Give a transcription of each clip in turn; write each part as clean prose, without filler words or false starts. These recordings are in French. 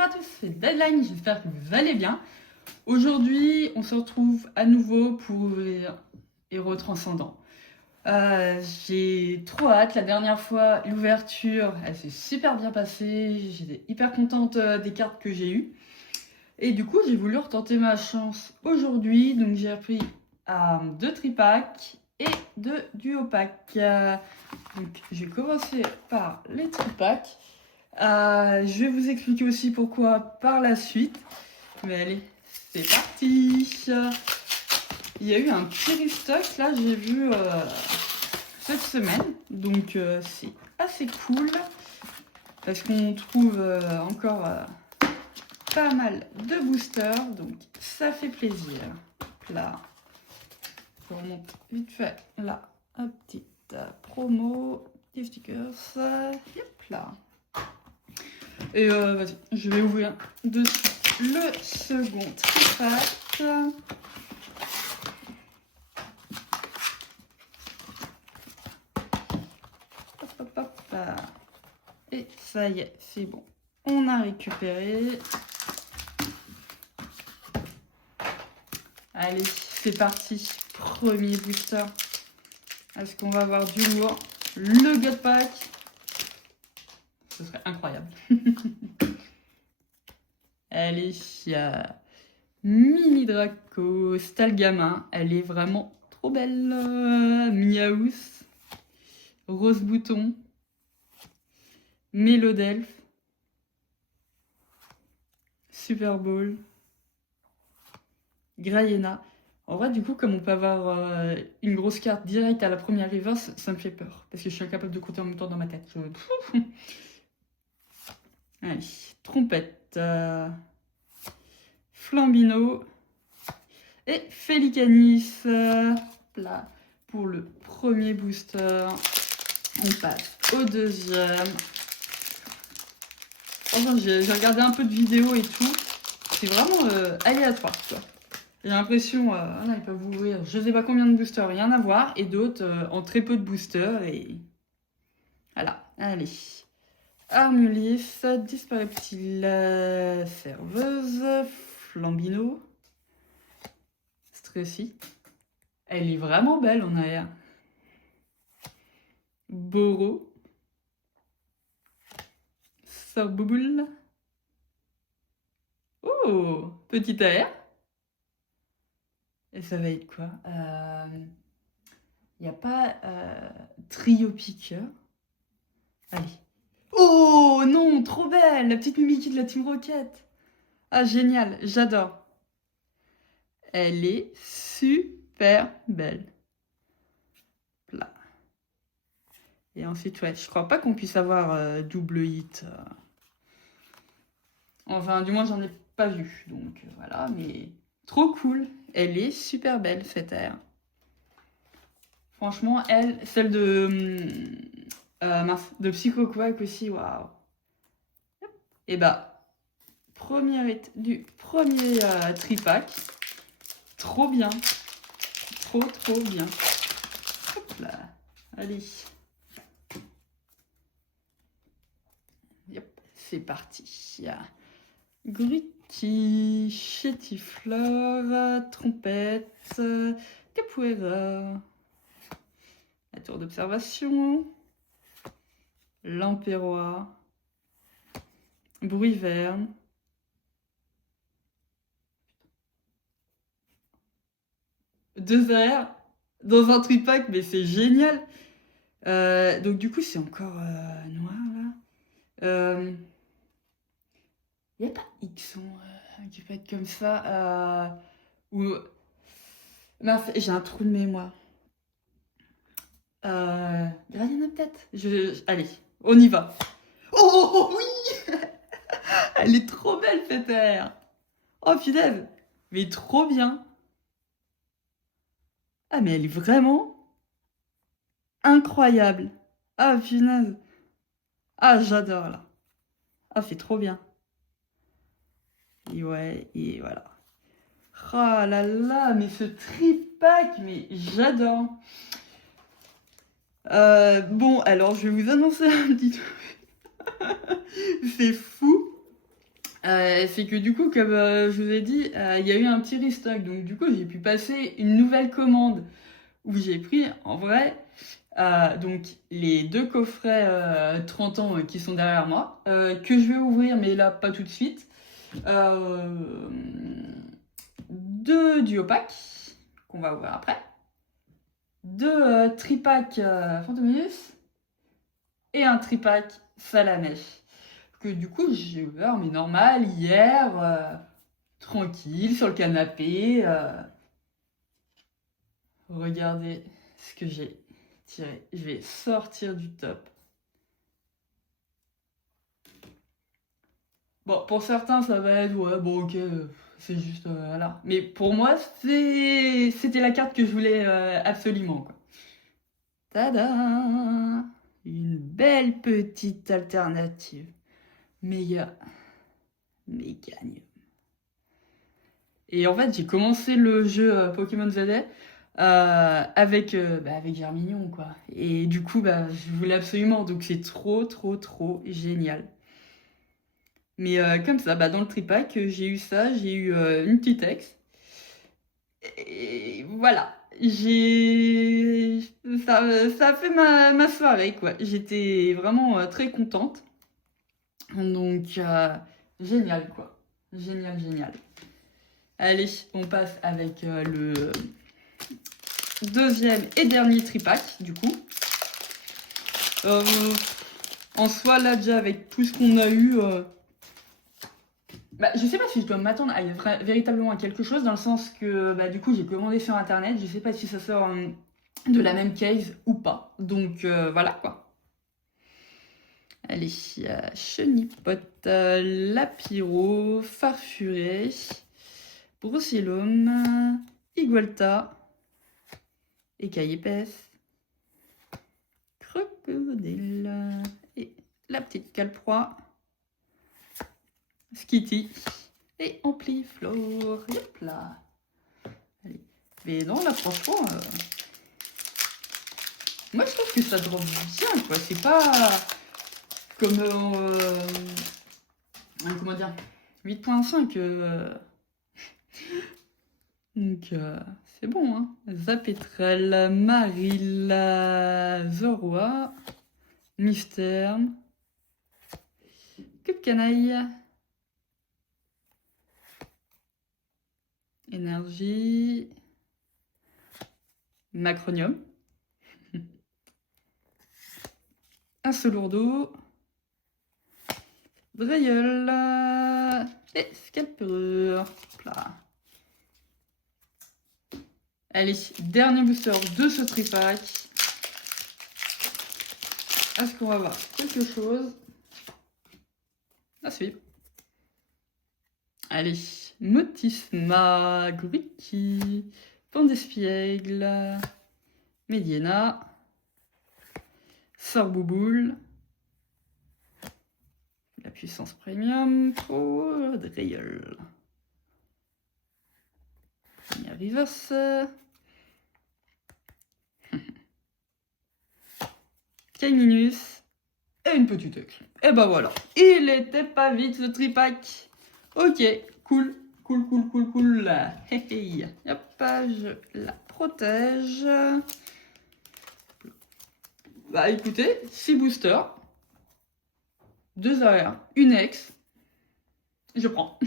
Bonjour à tous, c'est Deadline, j'espère que vous allez bien. Aujourd'hui, on se retrouve à nouveau pour ouvrir Héros Transcendant. J'ai trop hâte, la dernière fois, l'ouverture, elle s'est super bien passée, j'étais hyper contente des cartes que j'ai eues. Et du coup, j'ai voulu retenter ma chance aujourd'hui, donc j'ai pris 2 tripacks et 2 duopacks. Donc, je vais commencer par les tripacks. Je vais vous expliquer aussi pourquoi par la suite. Mais allez, c'est parti. Il y a eu un petit restock, là, j'ai vu cette semaine. Donc, c'est assez cool. Parce qu'on trouve encore pas mal de boosters. Donc, ça fait plaisir. Là, je remonte vite fait là. Un petit promo, des stickers. Hop là. Et vas-y, je vais ouvrir de suite le second tripack. Hop, hop, hop. Et ça y est, c'est bon. On a récupéré. Allez, c'est parti. Premier booster. Est-ce qu'on va avoir du lourd? Le gut pack. Ce serait incroyable. Allez, il y a Mini Draco, Stalgamin, elle est vraiment trop belle. Miaus, Rose Bouton, Mélodelph, Super Bowl, Grayena. En vrai, du coup, comme on peut avoir une grosse carte directe à la première reverse, ça me fait peur. Parce que je suis incapable de compter en même temps dans ma tête. Allez, Trompette, Flambino et Félicanis. Là, pour le premier booster. On passe au deuxième. Enfin, j'ai regardé un peu de vidéos et tout. C'est vraiment aléatoire, quoi. J'ai l'impression, là, ils peuvent ouvrir je sais pas combien de boosters, rien à voir, et d'autres en très peu de boosters, et voilà, allez. Armulis, Dispareptile, Serveuse, Flambino, Stressy. Elle est vraiment belle en arrière. Boro, Sorboboule. Oh, petit air. Et ça va être quoi? Il n'y a pas Trio Piqueur. Allez. Oh non, trop belle! La petite Mickey de la Team Rocket. Ah, génial, j'adore. Elle est super belle. Là. Et ensuite, ouais, je crois pas qu'on puisse avoir double hit. Enfin, du moins, j'en ai pas vu. Donc, voilà, mais trop cool. Elle est super belle, cette air. Franchement, elle, celle de Psycho Quack aussi, waouh. Et bah, premier hit du premier tripack. Trop bien. Trop bien. Hop là. Allez. Yep, c'est parti. Il y a Grutti, Chétiflore, Trompette, Capoeira. La tour d'observation. Lampérois. Bruiverne. Deux airs dans un tripack, mais c'est génial. Donc du coup, c'est encore noir là. Il n'y a pas Xon qui peut être comme ça. Ou... Mince, j'ai un trou de mémoire. Gradiana peut-être. Allez, on y va. Oh oui. Elle est trop belle cette air. Oh punaise. Mais trop bien. Ah mais elle est vraiment incroyable. Ah punaise. Ah j'adore là. Ah c'est trop bien. Et ouais, et voilà. Oh là là, mais ce tripack, mais j'adore. Bon, alors je vais vous annoncer un petit truc. C'est fou. C'est que du coup, comme je vous ai dit, il y a eu un petit restock. Donc du coup, j'ai pu passer une nouvelle commande où j'ai pris en vrai donc les deux coffrets 30 ans qui sont derrière moi, que je vais ouvrir, mais là pas tout de suite. Deux duopacks qu'on va ouvrir après. Deux tripacks Fantominus et un tripack Salamèche. Que du coup j'ai ouvert mais normal hier, tranquille sur le canapé. Regardez ce que j'ai tiré. Je vais sortir du top. Bon, pour certains, ça va être, ouais, bon, ok, c'est juste, voilà. Mais pour moi, c'était la carte que je voulais absolument, quoi. Tada! Une belle petite alternative. Méga, méga new. Et en fait, j'ai commencé le jeu Pokémon ZD avec Germignon, quoi. Et du coup, je voulais absolument, donc c'est trop, trop, trop génial. Mais comme ça, dans le tripack, j'ai eu ça, j'ai eu une petite ex. Et voilà, ça a fait ma soirée, quoi. J'étais vraiment très contente. Donc, génial, quoi. Génial, génial. Allez, on passe avec le deuxième et dernier tripack, du coup. En soi, là, déjà, avec tout ce qu'on a eu... je sais pas si je dois m'attendre véritablement à quelque chose, dans le sens que du coup j'ai commandé sur internet, je sais pas si ça sort de la même case ou pas. Donc voilà quoi. Allez, Chenipote, Lapiro, Farfuré, Brucellum, Igualta, Écaillépès, Crocodile et la petite Calproie, Skitty et Ampliflore. Hop là. Allez. Mais non, là, franchement, moi je trouve que ça drop bien, quoi. C'est pas comme. Comment dire 8.5. Donc, c'est bon, hein. Zapetrel, Marilla, Zorua, Mystère, Canaille, Énergie, Macronium, un Solourdo, Drayeul et Scalpeur. Là. Allez, dernier booster de ce tripack. Est-ce qu'on va voir quelque chose à suivre? Allez, Motisma, Gruiki, Pandespiègle, Mediena, Sorbouboule, la puissance premium pour Drayeul. Reverse. Minus et une petite ex. Et voilà. Il était pas vite ce tripack. Ok, cool. Cool. Hey, hey. Hop, je la protège. Écoutez, 6 boosters, 2 arrières, une ex. Je prends.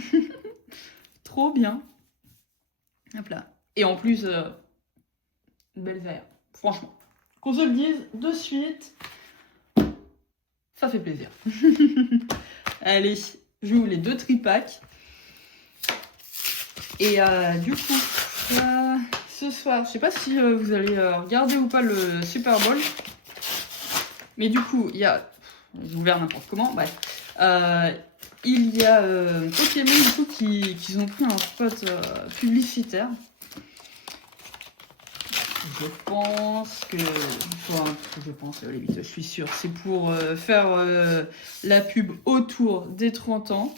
Trop bien. Hop là. Et en plus, belle vert. Franchement. Qu'on se le dise de suite, ça fait plaisir. Allez, j'ouvre les 2 tripacks. Et du coup, ce soir, je sais pas si vous allez regarder ou pas le Super Bowl. Mais du coup, il y a... J'ai ouvert n'importe comment, bref. Il y a Pokémon du coup qui ont pris un spot publicitaire. Je pense que... je suis sûre. C'est pour faire la pub autour des 30 ans.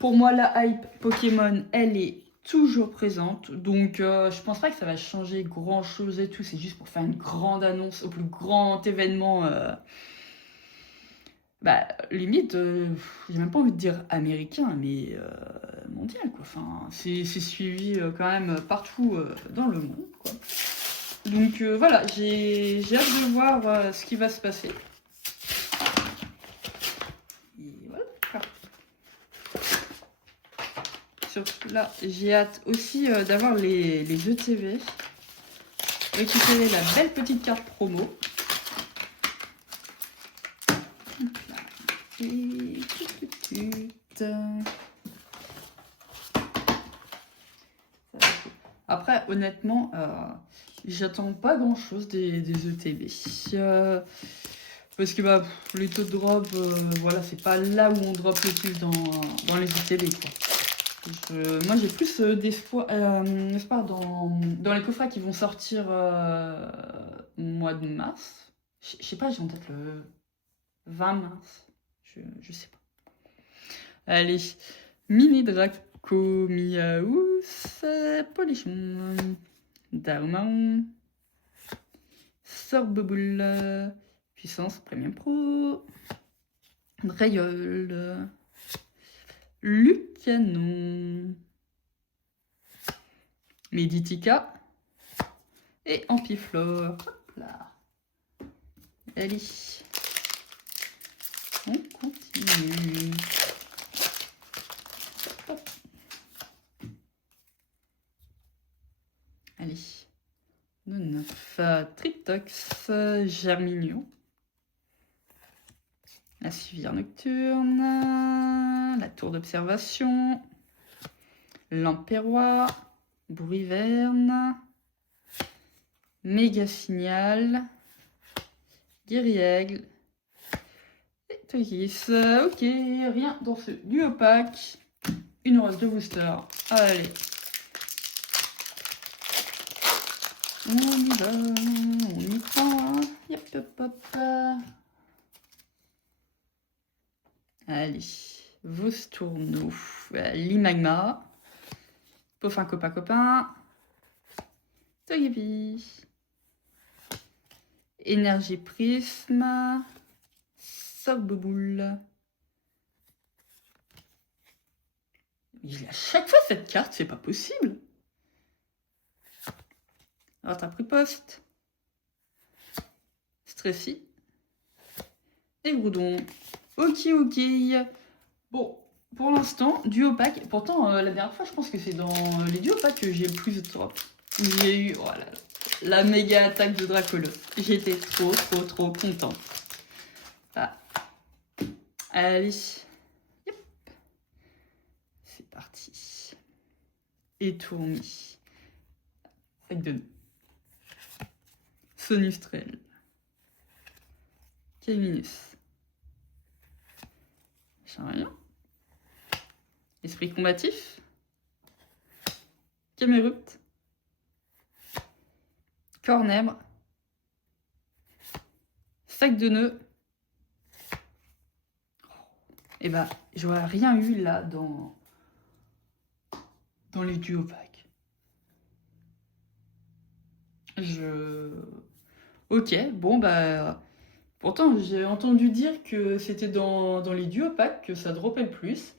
Pour moi, la hype Pokémon, elle est toujours présente. Donc, je pense pas que ça va changer grand-chose et tout. C'est juste pour faire une grande annonce au plus grand événement bah, limite, j'ai même pas envie de dire américain, mais mondial, quoi. Enfin, c'est suivi quand même partout dans le monde, quoi. Donc voilà, j'ai hâte de voir ce qui va se passer. Et voilà. Surtout là, j'ai hâte aussi d'avoir les ETV. Récupérer la belle petite carte promo. Hop là. Et... Après, honnêtement, j'attends pas grand chose des ETB. Parce que bah, les taux de drop, voilà, c'est pas là où on drop le plus dans les ETB, quoi. Moi, j'ai plus d'espoir dans les coffrets qui vont sortir au mois de mars. Je sais pas, j'ai en tête le 20 mars. Je sais pas. Allez, Mini Draco, Miaous, Polichon, Dauman, Sorboboule, Puissance Premium Pro, Drayol, Lucanon, Meditica et Ampiflore. Hop là. Allez, on continue. Hop. Allez, 9 Tritox, Germignon, la civière nocturne, la tour d'observation, l'Empérois, Bruiverne, Méga Signal, Guerriègle et Togis. Ok, rien dans ce duo pack. Une rose de booster. Allez. On y va, on y prend. Yep, hop, hop. Allez, Vostourneau, Limagma, Poffin Copain Copain, Togepi, Énergie Prisme, Sorboboule. Il y a à chaque fois cette carte, c'est pas possible. Rattrape riposte, Stressy et Groudon. Ok. Bon, pour l'instant, duo pack. Pourtant, la dernière fois, je pense que c'est dans les duo packs que j'ai le plus de drop. J'ai eu voilà, la méga attaque de Dracolos. J'étais trop content. Ah. Allez. Yep. C'est parti. Et Tourmi. Sac de Sonustrel. Caminus. Rien. Esprit combatif. Camerupt. Cornèbre. Sac de nœuds. Et bah, j'aurais rien eu là dans les duo packs. Ok, bon bah... Pourtant, j'ai entendu dire que c'était dans les duo packs que ça dropait le plus.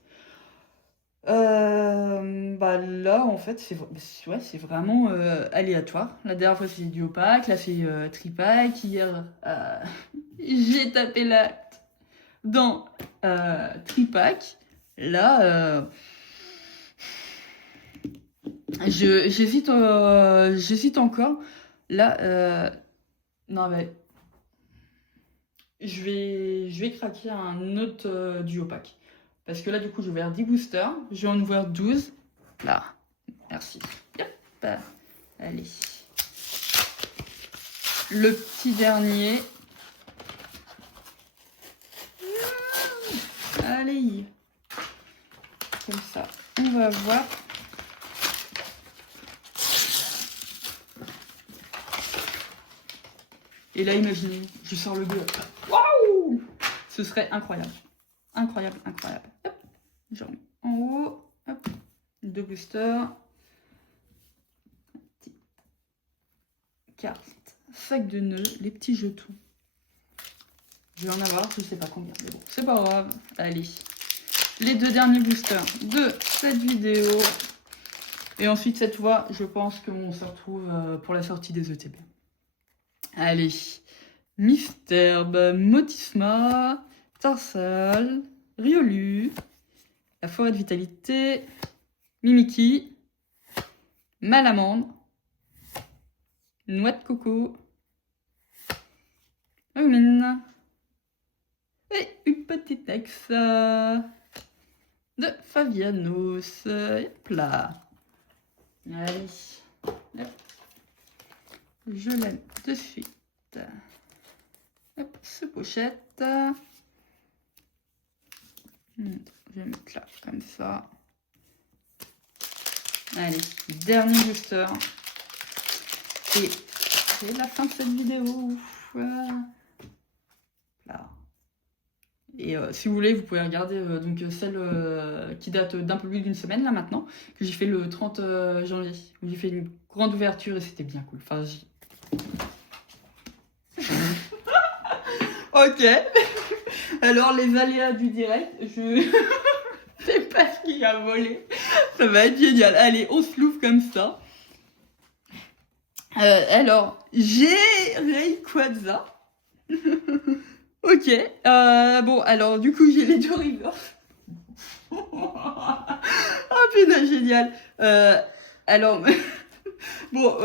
Bah là, en fait, c'est vraiment aléatoire. La dernière fois, c'est duo pack, là, c'est tripack. Hier, j'ai tapé l'acte dans tripack. Là, j'hésite encore. Là, non mais je vais craquer un autre duo pack. Parce que là, du coup, j'ai ouvert 10 boosters. Je vais en ouvrir 12. Là. Merci. Yep. Allez. Le petit dernier. Allez. Comme ça. On va voir. Et là, imaginez, je sors le 2. Waouh! Ce serait incroyable. Incroyable. Hop. Je remets en haut. Hop. 2 boosters. Carte. Sac de nœuds. Les petits jetons. Je vais en avoir, je sais pas combien, mais bon, c'est pas grave. Allez, les 2 derniers boosters de cette vidéo. Et ensuite, cette fois, je pense qu'on se retrouve pour la sortie des ETB. Allez, Misterbe, Motisma, Tarsal, Riolu, la forêt de vitalité, Mimiki, Malamande, Noix de coco, Rumine, et une petite ex de Fabianos. Hop là. Allez, hop. Je l'aime de suite. Hop, ce pochette. Je vais mettre là, comme ça. Allez, dernier booster. Et c'est la fin de cette vidéo. Là. Et si vous voulez, vous pouvez regarder donc celle qui date d'un peu plus d'une semaine là maintenant, que j'ai fait le 30 janvier. Où j'ai fait une grande ouverture et c'était bien cool. Enfin, ok. Alors les aléas du direct, je sais pas ce qui a volé. Ça va être génial. Allez, on se l'ouvre comme ça. Alors, j'ai Rayquaza. Ok. Bon, alors du coup, j'ai les 2 rivers. Oh putain, génial. Alors, bon,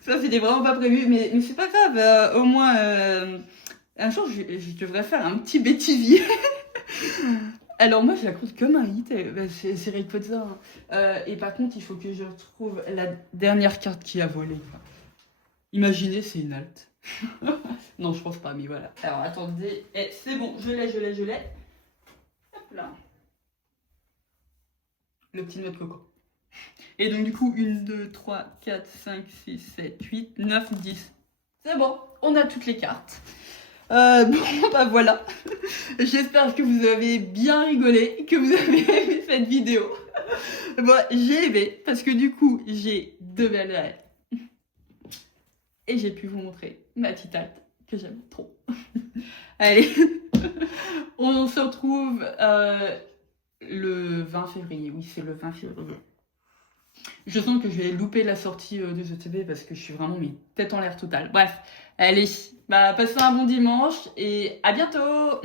ça c'était vraiment pas prévu, mais c'est pas grave. Au moins, un jour, je devrais faire un petit bêtisier. Alors moi, je la compte comme un hit. C'est Rayquaza. Et par contre, il faut que je retrouve la dernière carte qui a volé. Imaginez, c'est une alt. Non, je pense pas, mais voilà. Alors, attendez. C'est bon, je l'ai. Hop là. Le petit noix de coco. Et donc, du coup, 1, 2, 3, 4, 5, 6, 7, 8, 9, 10. C'est bon, on a toutes les cartes. Bon, bah voilà. J'espère que vous avez bien rigolé, que vous avez aimé cette vidéo. Bon, j'ai aimé, parce que du coup, j'ai 2 belles rêves. Et j'ai pu vous montrer ma petite halte que j'aime trop. Allez, on se retrouve le 20 février. Oui, c'est le 20 février. Je sens que je vais louper la sortie des ETB parce que je suis vraiment tête en l'air totale. Bref, allez, bah, passez un bon dimanche et à bientôt!